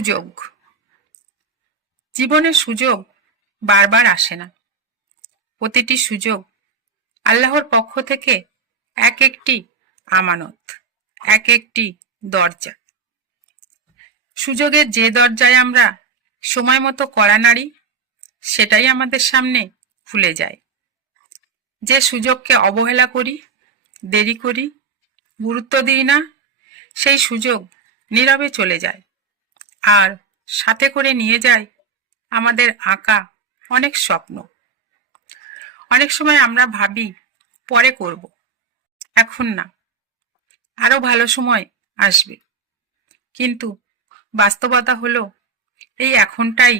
সুযোগ। জীবনে সুযোগ বারবার আসে না। প্রতিটি সুযোগ আল্লাহর পক্ষ থেকে এক একটি আমানত, এক একটি দরজা। সুযোগের যে দরজায় আমরা সময় মতো কড়া নাড়ি, সেটাই আমাদের সামনে খুলে যায়। যে সুযোগকে অবহেলা করি, দেরি করি, গুরুত্ব দিই না, সেই সুযোগ নীরবে চলে যায় আর সাথে করে নিয়ে যায় আমাদের আঁকা অনেক স্বপ্ন। অনেক সময় আমরা ভাবি পরে করব, এখন না, আরো ভালো সময় আসবে। কিন্তু বাস্তবতা হলো এই এখনটাই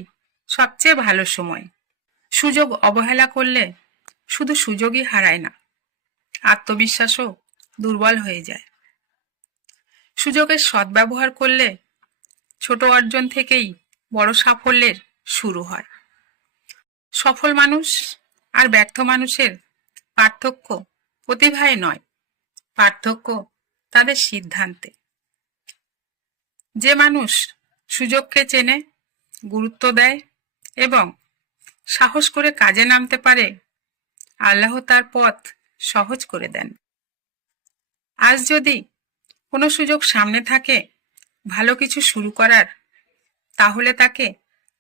সবচেয়ে ভালো সময়। সুযোগ অবহেলা করলে শুধু সুযোগই হারায় না, আত্মবিশ্বাসও দুর্বল হয়ে যায়। সুযোগের সদ্ব্যবহার করলে ছোট অর্জন থেকেই বড় সাফল্যের শুরু হয়। সফল মানুষ আর ব্যর্থ মানুষের পার্থক্য প্রতিভায় নয়, পার্থক্য তাদের সিদ্ধান্তে। যে মানুষ সুযোগকে চেনে, গুরুত্ব দেয় এবং সাহস করে কাজে নামতে পারে, আল্লাহ তার পথ সহজ করে দেন। আজ যদি কোনো সুযোগ সামনে থাকে ভালো কিছু শুরু করার, তাহলে তাকে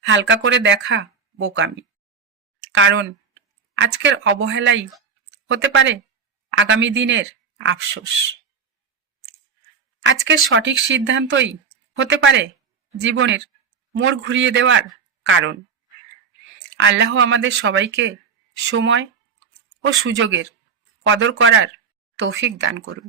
হালকা করে দেখা বোকামি। কারণ আজকের অবহেলাই হতে পারে আগামী দিনের আফসোস। আজকের সঠিক সিদ্ধান্তই হতে পারে জীবনের মোড় ঘুরিয়ে দেওয়ার কারণ। আল্লাহ আমাদের সবাইকে সময় ও সুযোগের কদর করার তৌফিক দান করুন।